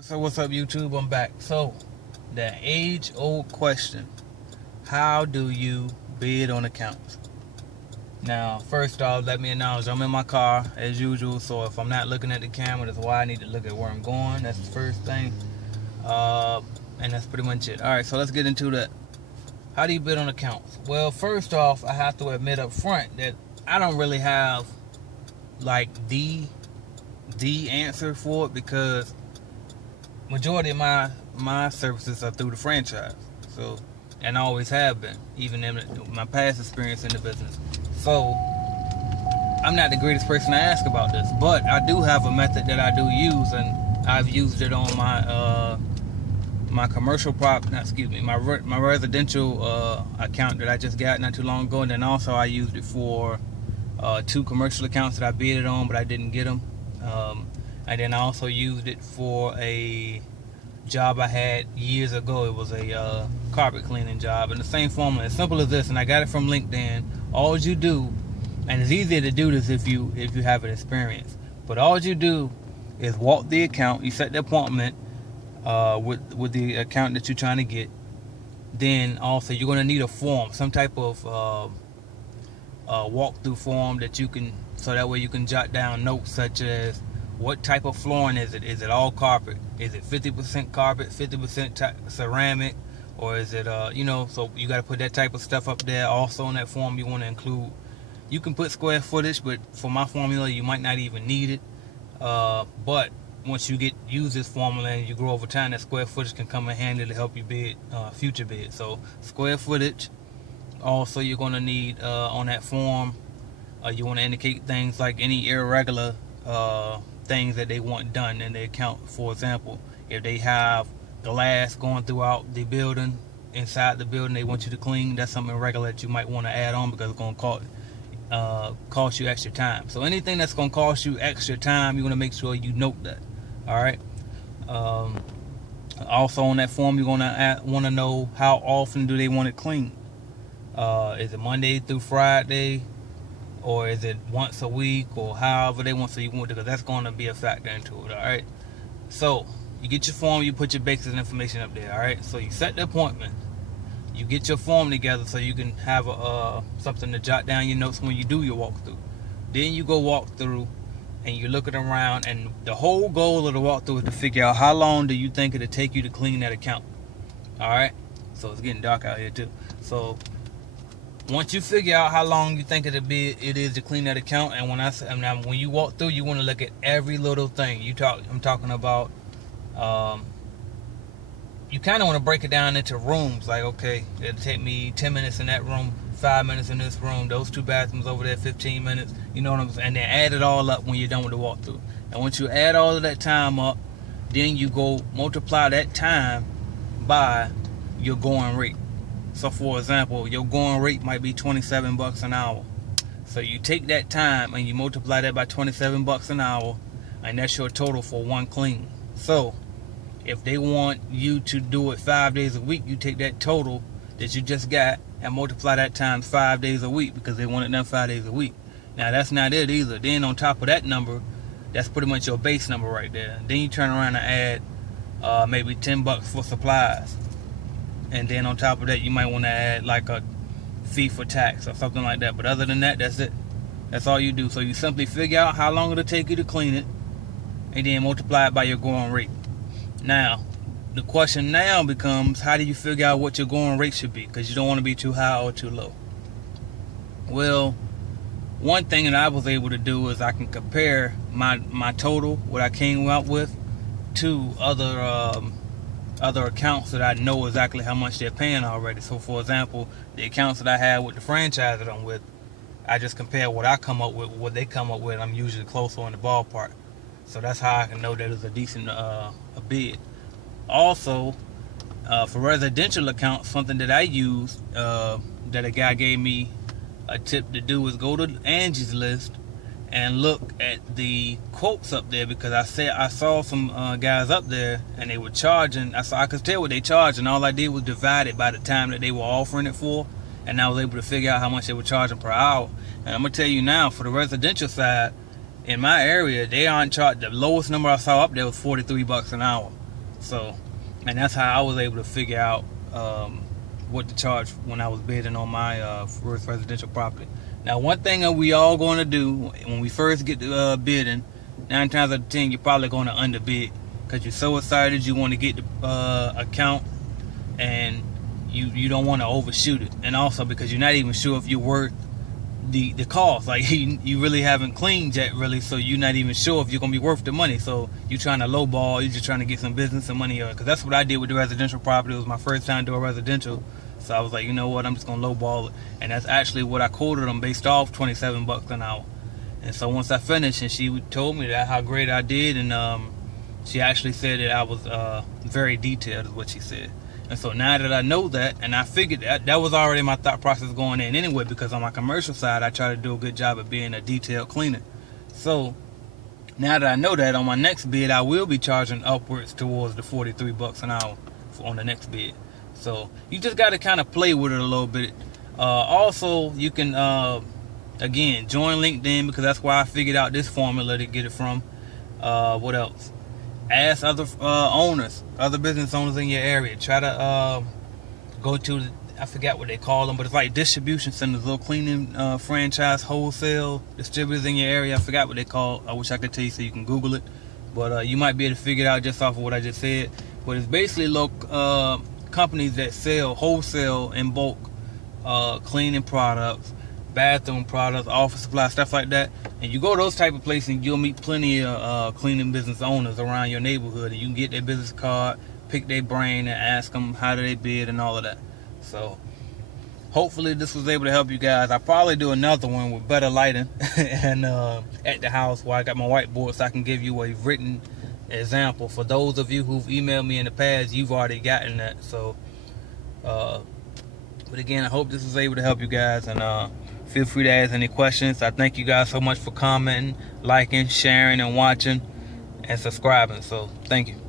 So what's up, YouTube? I'm back. So the age-old question: how do you bid on accounts? Now, first off, let me acknowledge I'm in my car as usual. So if I'm not looking at the camera, that's why I need to look at where I'm going. That's the first thing, and that's pretty much it. All right, so let's get into that. How do you bid on accounts? Well, first off, I have to admit up front that I don't really have like the answer for it, because majority of my services are through the franchise. So, and always have been, even in my past experience in the business. So I'm not the greatest person to ask about this, but I do have a method that I do use, and I've used it on my commercial my residential account that I just got not too long ago, and then also I used it for two commercial accounts that I bid on, but I didn't get them. And then I also used it for a job I had years ago. It was a carpet cleaning job, and the same formula, as simple as this, and I got it from LinkedIn. All you do, and it's easier to do this if you have an experience, but all you do is walk the account. You set the appointment with the account that you're trying to get. Then also you're going to need a form, some type of walkthrough form that you can, so that way you can jot down notes such as, what type of flooring is it? Is it all carpet? Is it 50% carpet, 50% ceramic, or is it so you got to put that type of stuff up there. Also in that form you want to include, you can put square footage, but for my formula you might not even need it. But once you use this formula and you grow over time, that square footage can come in handy to help you bid future bids. So square footage. Also, you're going to need on that form, you want to indicate things like any irregular things that they want done in the account. For example, if they have glass going throughout the building, inside the building, they want you to clean, that's something regular that you might want to add on, because it's going to cost you extra time. So anything that's going to cost you extra time, you want to make sure you note that. All right. Also on that form, you're going to want to know how often do they want it cleaned. Is it Monday through Friday, or is it once a week, or however they want, so you want to, because that's going to be a factor into it. All right. So you get your form, you put your basic information up there. All right. So you set the appointment, you get your form together so you can have something to jot down your notes when you do your walkthrough. Then you go walk through and you're looking around, and the whole goal of the walkthrough is to figure out how long do you think it'll take you to clean that account. All right. So it's getting dark out here too. So once you figure out how long you think it is to clean that account, and when you walk through, you want to look at every little thing. I'm talking about. You kind of want to break it down into rooms. Like, okay, it'll take me 10 minutes in that room, 5 minutes in this room, those two bathrooms over there, 15 minutes. You know what I'm saying? And then add it all up when you're done with the walkthrough. And once you add all of that time up, then you go multiply that time by your going rate. So for example, your going rate might be $27 an hour. So you take that time and you multiply that by $27 an hour, and that's your total for one clean. So if they want you to do it 5 days a week, you take that total that you just got and multiply that times 5 days a week, because they want it done 5 days a week. Now that's not it either. Then on top of that number, that's pretty much your base number right there. Then you turn around and add maybe $10 for supplies. And then on top of that, you might want to add like a fee for tax or something like that. But other than that, that's it. That's all you do. So you simply figure out how long it'll take you to clean it, and then multiply it by your going rate. Now, the question now becomes, how do you figure out what your going rate should be? Because you don't want to be too high or too low. Well, one thing that I was able to do is I can compare my total, what I came out with, to other accounts that I know exactly how much they're paying already. So for example, the accounts that I have with the franchise that I'm with, I just compare what I come up with, what they come up with. I'm usually closer in the ballpark. So that's how I can know that it's a decent a bid. Also, for residential accounts, something that I use, that a guy gave me a tip to do, is go to Angie's List and look at the quotes up there, because I saw some guys up there and they were charging. I could tell what they charged, and all I did was divide it by the time that they were offering it for, and I was able to figure out how much they were charging per hour. And I'm gonna tell you now, for the residential side, in my area, they aren't charged. The lowest number I saw up there was $43 an hour. So, and that's how I was able to figure out what to charge when I was bidding on my first residential property. Now, one thing that we all going to do when we first get to bidding, 9 times out of 10, you're probably going to underbid because you're so excited you want to get the account, and you don't want to overshoot it, and also because you're not even sure if you're worth the cost. Like you really haven't cleaned yet, really, so you're not even sure if you're gonna be worth the money. So you're trying to lowball. You're just trying to get some business and money, because that's what I did with the residential property. It was my first time doing residential, so I was like, you know what, I'm just gonna lowball it, and that's actually what I quoted them based off $27 an hour. And so once I finished, and she told me that how great I did, and she actually said that I was very detailed, is what she said. And so now that I know that, and I figured that was already my thought process going in anyway, because on my commercial side, I try to do a good job of being a detailed cleaner. So now that I know that, on my next bid, I will be charging upwards towards the $43 an hour on the next bid. So you just got to kind of play with it a little bit. Also, you can, again, join LinkedIn, because that's where I figured out this formula to get it from. What else? Ask other owners, other business owners in your area. Try to go to, I forgot what they call them, but it's like distribution centers, little cleaning franchise, wholesale distributors in your area. I forgot what they call. I wish I could tell you so you can Google it. But you might be able to figure it out just off of what I just said. But it's basically local companies that sell wholesale in bulk cleaning products, bathroom products, office supplies, stuff like that. And you go to those type of places, and you'll meet plenty of cleaning business owners around your neighborhood, and you can get their business card, pick their brain, and ask them how do they bid and all of that. So hopefully this was able to help you guys. I'll probably do another one with better lighting and at the house where I got my whiteboard, so I can give you a written example. For those of you who've emailed me in the past, you've already gotten that. So but again, I hope this was able to help you guys, and feel free to ask any questions. I thank you guys so much for commenting, liking, sharing, and watching, and subscribing. So thank you.